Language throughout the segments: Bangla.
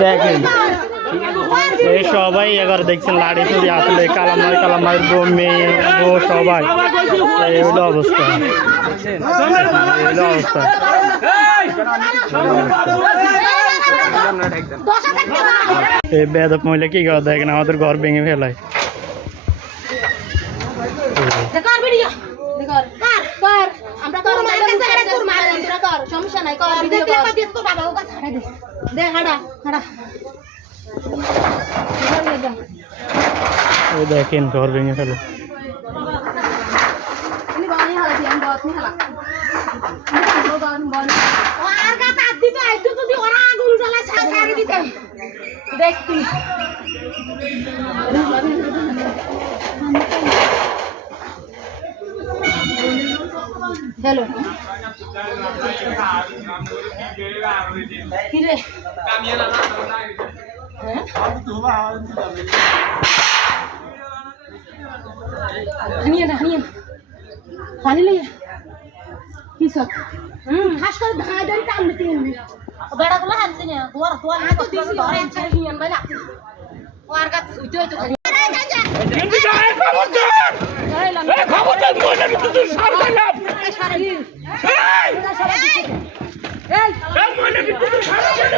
দেখেন এই সবাই এবার দেখছেন লাড়ি চুরি আসলে কালামার বউ মেয়ে বউ সবাই এই হলো অবস্থা এই বেদক মহিলা কি করে দেখেন আমাদের ঘর ভেঙে ফেলায় দেখেন ঘর ভেঙে ফেলে हेलो पानी ले खास कर धान डरी काम देते हैं बड़ा गुला हाथ ने दुआर दुआर तो दिसी और हियन बना और का सुजो तो हिंदी जाए खबरदार ए खबरदार मोने तू सार गलाम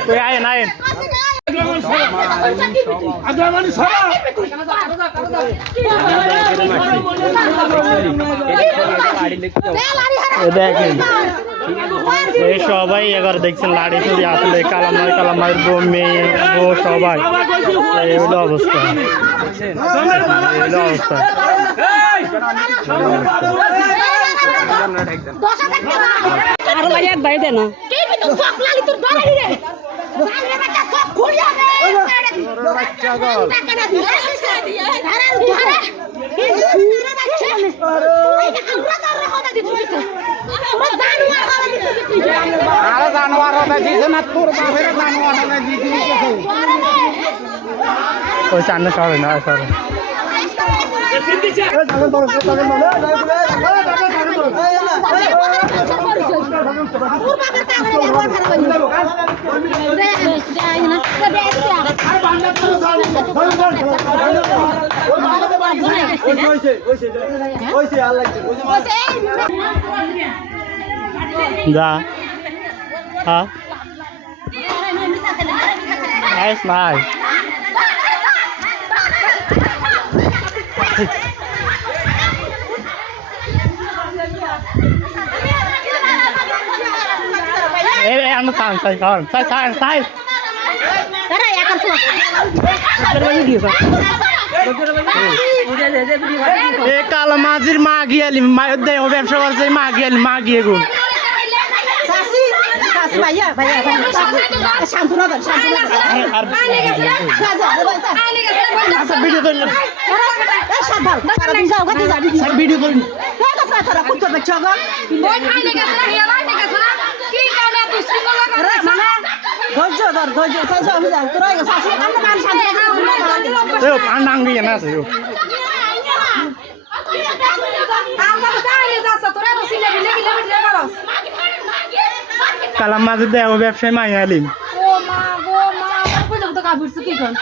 कोई आए ना आए अगवानी सारा দেখেন এই সবাই এবার দেখছেন লাড়ি চুরি আসলে কালামার বউ মেয়ে বউ সবাই এই হলো অবস্থা ওই সামনে সরে না সরে যা হ্যাঁ nice nice ano tahan sai अरे या कर सुनो ए काला माजिर मागियाली मायदे ओ ব্যবসা করছে মাগিয়ালি মাগিয়ে গুণ सासी सासी भैया शांतुना दर আর আচ্ছা ভিডিও করে ए शाबाल सारा दिन जाओ कति जाबी স্যার ভিডিও করুন ए तो सारा कुछ बच्चागा ওই খাইলে গেছ না হেলা গেছ না কি কানে তুই সিঙ্গল अरे माने ধৈর্য সাইজ আমি যাই তোরা সাসি কান শান্ত এ পান্ডাং দিয়ে না আছে আমার দাঁড়িয়ে যাস তোরা তো সিলে বিলে করস কালা মাজির দে ও ব্যবসায় মাইয়ালি ও মা গো মা পর্যন্ত কাবিরছ কি কোন